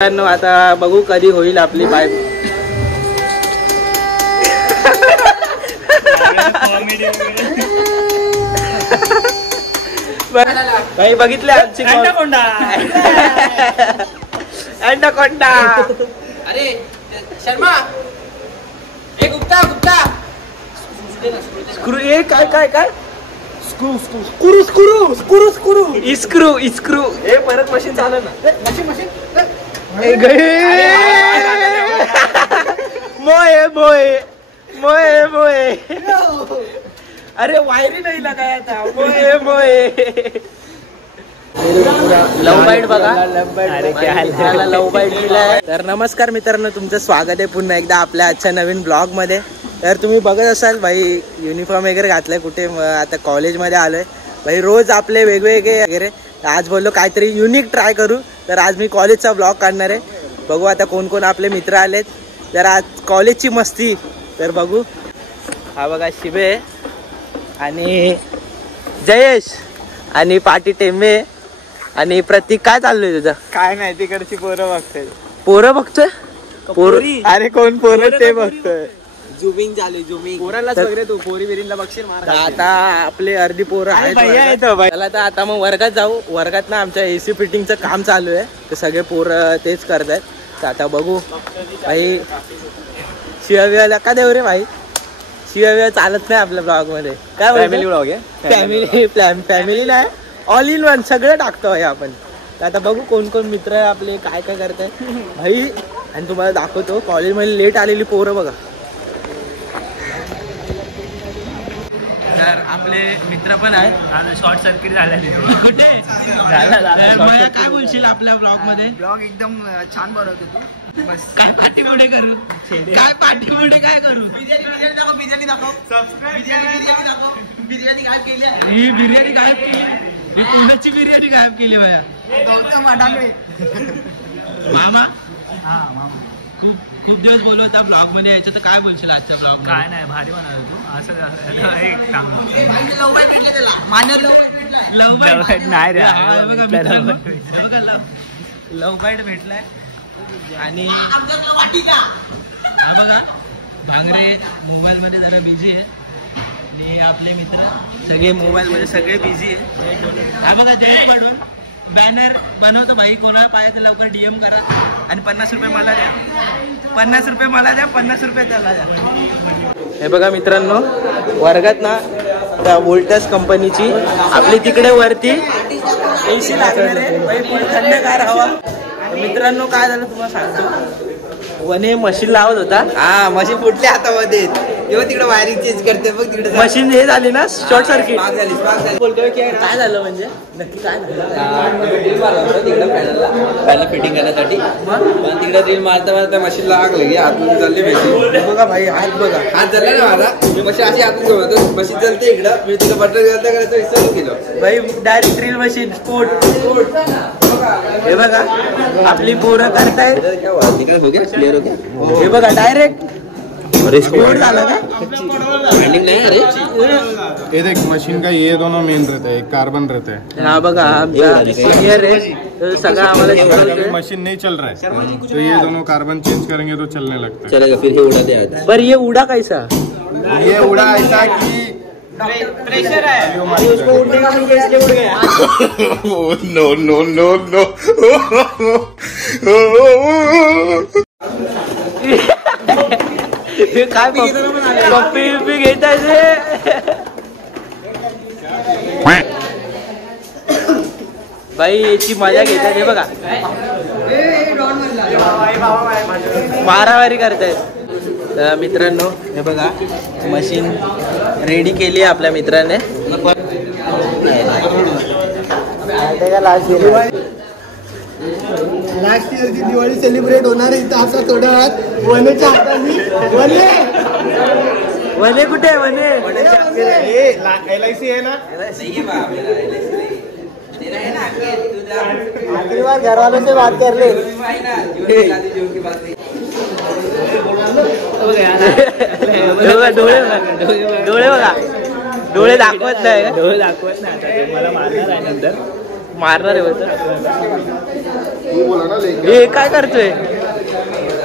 आता बघू कधी होईल आपली पाईप. काही बघितले आमची अँडाकोंडा. अँडाकोंडा. अरे शर्मा एक गुप्ता गुप्ता स्क्रू. ए काय काय काय screw screw screw screw screw screw screw. हे परत मशीन चालू ना. मशीन मशीन मोये मोये मोये मोये. अरे वायरी नाही लगाया था. मोये मोये. लव बाईट बघा. अरे काय लव बाईट दिलाय. तर नमस्कार मित्रांनो, तुमचं स्वागत आहे पुन्हा एकदा आपल्या आजच्या नवीन ब्लॉग मध्ये. तर तुम्ही बघत असाल भाई युनिफॉर्म वगैरे घातलाय. कुठे आता कॉलेजमध्ये आलोय भाई. रोज आपले वेगवेगळे वगैरे. आज बोललो काहीतरी युनिक ट्राय करू. तर आज मी कॉलेजचा ब्लॉग काढणार आहे. बघू आता कोण कोण आपले मित्र आलेत. तर आज कॉलेजची मस्ती. तर बघू. हा बघा शिबे आणि जयेश आणि पाटी टेंबे आणि प्रतीक. काय चाललंय तुझं? काय नाही, तिकडची पोरं बघतोय. पोरं बघतोय? पोर अरे कोण पोरं ते बघतोय. जुमिंग झाली जुमिंग. पोरांनाच बघ रे तू. पोरी बिरींना बघशील मार. आता आपले अर्धी पोरं आहेत. चला तर आता मग वर्गात जाऊ. वर्गात ना आमच्या एसी फिटिंगचं काम चालू आहे. तर सगळे पोरं तेच करतायत. तर आता बघू भाई. शिवाविवाला का देऊ रे भाई. शिवाविवा चालत नाही आपल्या ब्लॉग मध्ये. काय फॅमिली ब्लॉग आहे. Family plan. फॅमिली नाही, ऑल इन वन सगळं टाकतो आहे आपण. तर आता बघू कोण कोण मित्र आहे आपले, काय काय करताय भाई. आणि तुम्हाला दाखवतो कॉलेजमध्ये लेट आलेली पोरं बघा. तर आपले मित्र पण आहेत. शॉर्ट सर्किट झाला कुठे झाला. काय बोलशील आपल्या ब्लॉग मध्ये? ब्लॉग एकदम छान बनवतो तू. बस काय पाठी पुढे करू. काय पाठी पुढे काय करू. बिर्याणी दाखव. बिर्याणी दाखव. बिर्याणी दाखव. बिर्याणी गायब केली. ही बिर्याणी गायब केली. ही कोणाची बिर्याणी गायब केली बाया. मामा. खूप खूप दिवस बोललो होता ब्लॉग मध्ये यायचं. तर काय बोलशील आजच्या ब्लॉग? काय नाही, भारी बनवलं तू. असं एक काम लव बाईट भेटले त्याला. मानव लव बाईट भेटला. लव बाईट नाही रे. लव बाईट भेटलाय. आणि आमच्या वाटिका. हा बघा भांगरे मोबाईल मध्ये जरा बिझी आहे. आणि आपले मित्र सगळे मोबाईल मध्ये सगळे बिझी आहे. हा बघा जयेश पाडून बॅनर बनवतो भाई. कोणाला पाहिजे लवकर DM करा. आणि 50 रुपये मला द्या. 50 रुपये मला द्या. 50 रुपये त्याला द्या. हे बघा मित्रांनो, वर्गात ना वोल्टास कंपनीची आपली तिकडे वरती AC लागणार आहे. थंडगार हवा. मित्रांनो काय झालं तुम्हाला सांगतो. वने मशीन लावत होता. हा मशीन फुटल्या हातामध्ये. तेव्हा तिकडे वायरिंग चेंज करते बघ. तिकडे मशीन हे झाली ना शॉर्ट सर्किट. बोलतोय की काय झालं म्हणजे नक्की काय झालं. पॅनल फिटिंग करण्यासाठी पण तिकडे ड्रिल मारता मारता मशीनला आग लागली. आतमध्ये चालली मशीन. बघा भाई हात बघा. हात झाला ना माझा. मी मशीन अशी आतून घेतो. मशीन चालते इकडं. मी तिला बटन करता करता विसरून गेलो भाई. Direct drill machine sport. हे बघा आपली पोरं करतायत. हे बघा डायरेक्ट स्पोर्ट झाला का. ये देख मशीन का ये दोनों मेन रहता है. एक कार्बन रहता है. हा बघा आमचा सिनियर आहे. सगळं आम्हाला शिकवतोय. मशीन नहीं चल रहा है तो ये दोनों कार्बन चेंज करेंगे तो चलने लगता है. चलेगा फिर हे उड़ा दे. पर ये उडा कैसा. ये उड़ा ऐसा कि प्रेशर है. उसको उड़ने का मुझे इसलिए उड़ गया. No no no no. काय पप्पी बिप्पी घेतायचे. भाई याची मजा घेतात. हे बघा मारामारी करतायत. मित्रांनो हे बघा मशीन रेडी केली आहे आपल्या मित्राने. लास्ट इयरची दिवाळी सेलिब्रेट होणार आहे. आता थोड्या वेळात वनेच्या हाताने. वने कुठे वने. LIC है ना. आखिरी बार घर वालों से बात कर ले. डोळे बघा. डोळे दाखवत नाही. डोळे दाखवत नाही. आता मला मारणार आहे नंतर. मारणार आहे बोलतो. हे काय करतोय,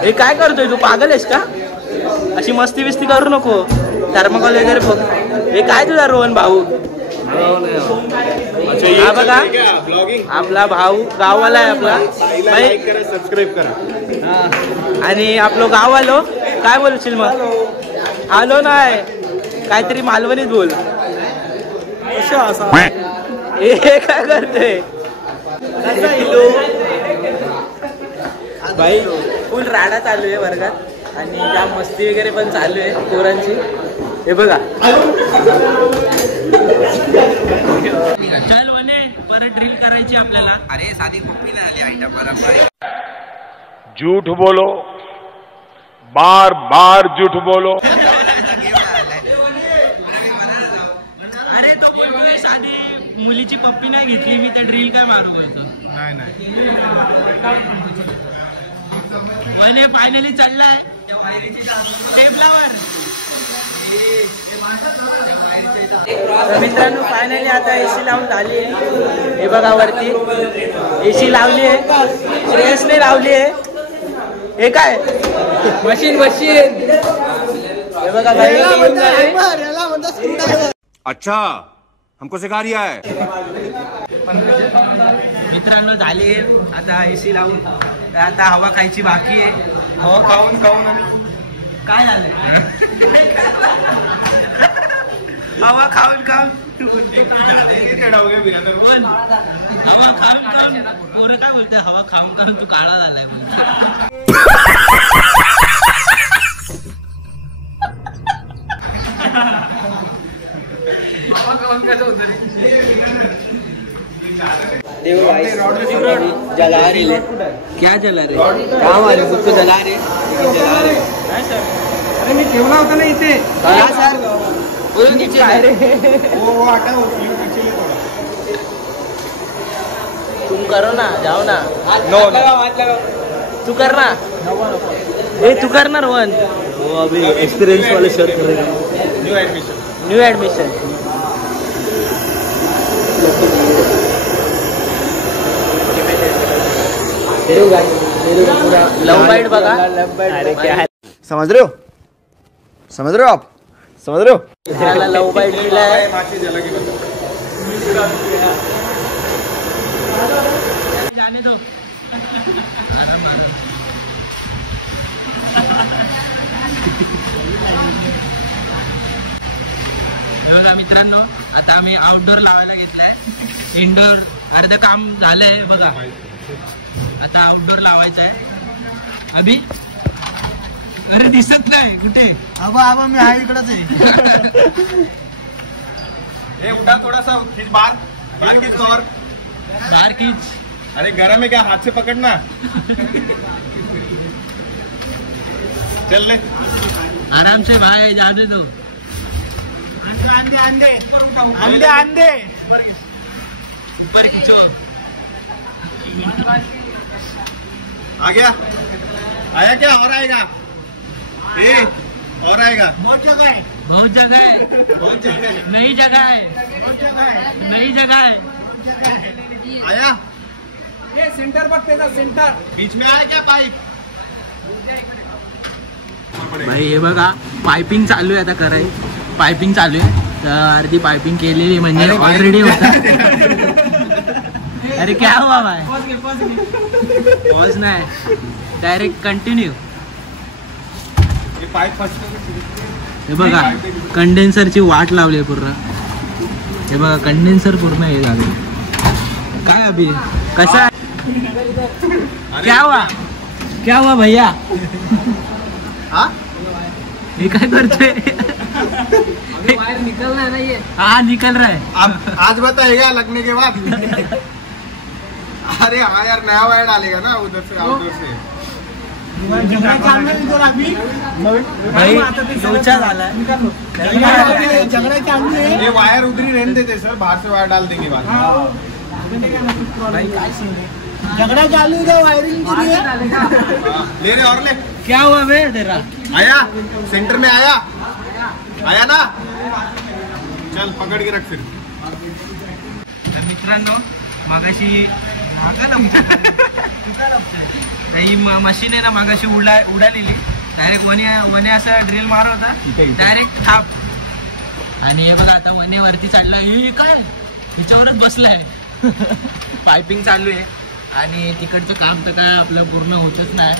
हे काय करतोय तू, पागल आहेस का? अशी मस्ती बिस्ती करू नको, थर्माकोल वगैरे बघ. हे काय तुझा रोहन भाऊ? हा बघा आपला भाऊ गाववाला आहे आपला भाई, सबस्क्राईब करा. आणि आपलं गाव आलो. काय बोलशील मग? आलो नाही काहीतरी मालवणीत बोल. हे काय करतोय भाई? फुल राडा चालू आहे वर्गात आणि त्या मस्ती वगैरे पण चालू आहे पोरांची. हे बघा चल वने परत ड्रिल करायची आपल्याला. अरे साधी पप्पी नाही आली आयटम बरोबर. झूठ बोलो, बार बार झूठ बोलो. अरे तो बोलतोय साधी मुलीची पप्पी नाही घेतली मी तर ड्रिल काय मारू बोलतो. वने फायनली चढलाय टेबलावर. मित्रांनो फायनली आता एसी लावून झाली आहे. हे बघा वरती एसी लावली आहे, श्रेयसने लावली आहे. हे काय मशीन मशीन हे बघा भाई. अच्छा हमको सिखा रिया है. मित्रांनो झाली आता एसी लावून, आता हवा खायची बाकी आहे. हो खाऊन खाऊन काय झालंय? हवा खाऊन खाऊन हवा खाऊन खाऊन पोरं काय बोलते, हवा खाऊन खाऊन तू काळा झालाय जला रहे क्या जला रहे काम आले खुद को जला रहे जला रहे. अरे मी ठेवला होता ना इथे. तुम करो ना, जाओ ना. तू कर ना. ए तू कर ना रोहन. वो अभी एक्सपीरियंस वाले सर करेगा. New admission. लव बाइट बघा. अरे क्या समझ रहे हो आप, समझ रहे हो. लव बाइट दिलाय. जाने दो. मित्रांनो आता आम्ही आउटडोर लावायला घेतलाय. इनडोर अर्ध काम झालंय बघा, आता आउटडोर लावायचं आहे. अभि अरे दिसत नाही कुठे. आबा मी आहे इकडच आहे. ए उठा थोड़ा सा, खींच बाहर बाहर खींच और बाहर खींच. अरे गरम है क्या, हाथ से पकड़ना. चल ले आराम से भाई, जाने दो. अंडे अंडे ऊपर खींचो. आ गया, आया क्या और आएगा. ए और आएगा. बहुत जगह है, बहुत जगह है. नई जगह है, नई जगह है. आया ये सेंटर पर तेरा सेंटर बीच में आया क्या पाइप. भाई हे बघा पाइपिंग चालू आहे आता कराय. पाइपिंग चालू आहे तर अर्धी पाइपिंग केलेली म्हणजे ऑलरेडी होता. अरे क्या हुआ भाई. पॉज नाही, डायरेक्ट कंटिन्यू. Pipe first. हे बघा कंडेन्सरची वाट लावली आहे पूर्ण. हे बघा कंडेन्सर पूर्ण हे झालं. काय अभि कसा क्या हुआ भैया. हाँ हे काय करतोय. वायर निकल रहा है ना ये. हाँ निकल रहा है. अब आज बताएगा लगने के बाद. अरे हाँ यार नया वायर डालेगा ना उधर से आउटडोर से. भाई लोचा झाला. ये वायर उधर ही रहने देते सर, बाहर से वायर डाल देंगे बाद में. झगड़ा चालू है वायरिंग के लिए. ले रहे और ले. क्या हुआ बे तेरा. आया सेंटर में आया, आया ना. चल पकड़ के रख फिर. मित्रांनो मागाशी नाही मशीन आहे ना मागाशी उडालेली डायरेक्ट वने असा ड्रिल मारा होता डायरेक्ट थाप. आणि हे बघा आता वने वरती चढला. काय हिच्यावरच बसलाय. पायपिंग चालू आहे आणि तिकडचं काम तर काय आपलं पूर्ण होतच नाही.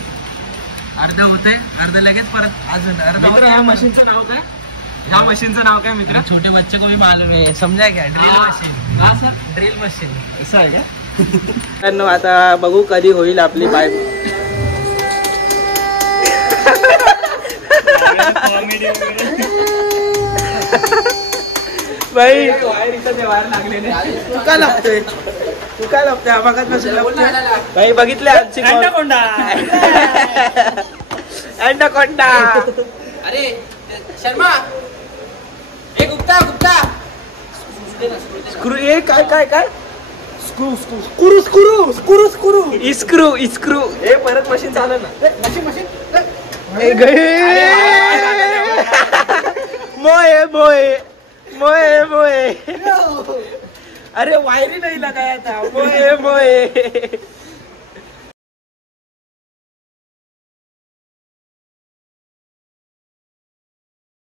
अर्ध होतंय अर्ध लगेच परत अजून अर्ध. ह्या मशीनचं नाव काय? ह्या मशीनचं नाव काय मित्र? छोटे बच्चे को भी मालूम आहे. समजा क्या ड्रिल मशीन. हा सर ड्रिल मशीन असं आहे का? आता बघू कधी होईल आपली पाईप. बाई वायर लागले तू काय लागतोय तू काय लागतोय बघत नसेल बाई. बघितले अंडाकोंडा. अरे शर्मा एक गुप्ता गुप्ता स्क्रू. ए काय काय काय screw screw screw screw screw screw screw screw. हे परत मशीन चालू ना मशीन मशीन. मोये मोये मोये मोये. अरे वायरी नाही लगाया था. मोये मोये